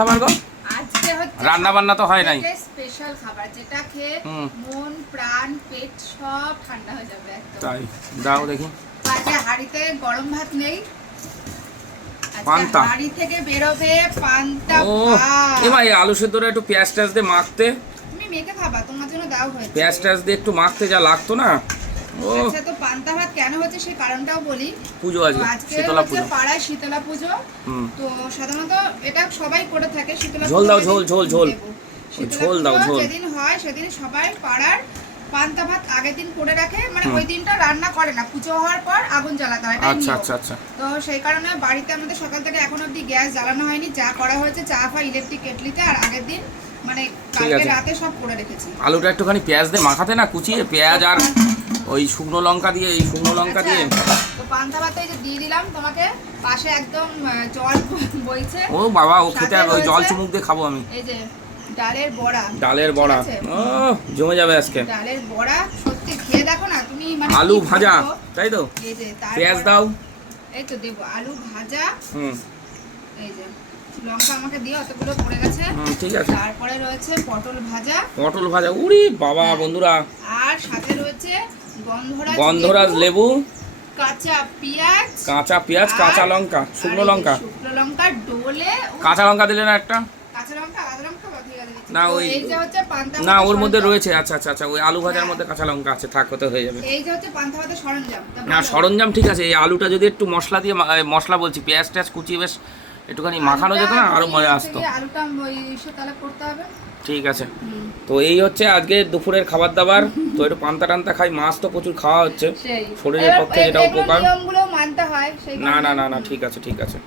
খাবার গো আজকে হচ্ছে রান্না বান্না তো হয় নাই স্পেশাল খাবার যেটা খেয়ে মন প্রাণ পেট সব ঠান্ডা হয়ে যাবে একদম। তাই দাও দেখি। আজকে হাড়িতে গরম ভাত নেই, পান্তা হাড়ি থেকে বেরোবে পান্তা ও ভাত। এমা এই আলু সেদ্ধটা একটু পেঁয়াজ টাজ দিয়ে মাখতে, তুমি মেখে খাবা, তোমার জন্য দাও হয়েছে। পেঁয়াজ টাজ দিয়ে একটু মাখতে যা লাগতো না। ও আচ্ছা, তো পান্তা ভাত কেন হচ্ছে সেই কারণটাও বলি। পুজো আজকে শীতলা হচ্ছে পুজো। পাড়ায় শীতলা পুজো। তো সাধারণত এটা সবাই করে থাকে। শীতলা ঝোল দাও, পুজো ঝোল ঝোল ঝোল শীতলা ঝোল দাও, পুজো ঝোল। যেদিন হয় সেদিন সবাই পাড়ার পান্তা ভাত আগের দিন করে রাখে, মানে ওই দিনটা রান্না করে না, পুজো হওয়ার পর আগুন জ্বালাতে হয়। আচ্ছা আচ্ছা আচ্ছা। তো সেই কারণে বাড়িতে আমাদের সকাল থেকে এখন অবধি গ্যাস জ্বালানো হয়নি, যা করা হয়েছে চা ফা ইলেকট্রিক কেটলিতে, আর আগের দিন মানে কালকে রাতে সব করে রেখেছি। আলুটা একটুখানি পেঁয়াজ দিয়ে মাখাতে না, কুচিয়ে পেঁয়াজ আর ওই শুকনো লঙ্কা দিয়ে, এই শুকনো লঙ্কা দিয়ে। তো পান্তা ভাতে এই যে দিয়ে দিলাম তোমাকে, পাশে একদম জল বইছে। ও বাবা, ও খেতে হবে, ওই জল চুমুক দিয়ে খাবো আমি। এই যে ডালের বড়া, ডালের বড়া, ও জমে যাবে আজকে। ডালের বড়া সত্যি খেয়ে দেখো না তুমি, মানে আলু ভাজা, তাই তো? এই যে পেঁয়াজ দাও, এই তো দেবো আলু ভাজা। হুম এই যে লঙ্কা আমাকে দিয়ে অতগুলো পড়ে গেছে, ঠিক আছে। তারপরে রয়েছে পটল ভাজা, পটল ভাজা, উড়ি বাবা বন্ধুরা। আর সাথে রয়েছে গন্ধরাজ লেবু, কাঁচা পেঁয়াজ, কাঁচা লঙ্কা, শুকনো লঙ্কা, শুকনো লঙ্কা ডোলে। কাঁচা লঙ্কা দিলে না একটা? কাঁচা লঙ্কা আদা লঙ্কা বাকি দিচ্ছি না, তো। ওই এই যে হচ্ছে পান্তা না, ভাতের ওর মধ্যে সরঞ্জাম। রয়েছে। আচ্ছা আচ্ছা আচ্ছা, ওই আলু ভাজার মধ্যে কাঁচা লঙ্কা আছে, থাক, হতে হয়ে যাবে। এই যে হচ্ছে পান্তা ভাতের সরঞ্জাম। না সরঞ্জাম ঠিক আছে, এই আলুটা যদি একটু মশলা দিয়ে মশলা বলছি পেঁয়াজ টেয়াজ কুচিয়ে বেশ একটুখানি মাখানো যেত না, আরো মজা আসতো। আলুটা ওই তাহলে করতে হবে। ঠিক আছে, তো এই হচ্ছে আজকে দুপুরের খাবার দাবার। তো একটু পান্তা টান্তা খাই, মাছ তো প্রচুর খাওয়া হচ্ছে শরীরের পক্ষে, যেটা উপকার। নিয়মগুলো মানতে হয় সেই না না না না, ঠিক আছে ঠিক আছে।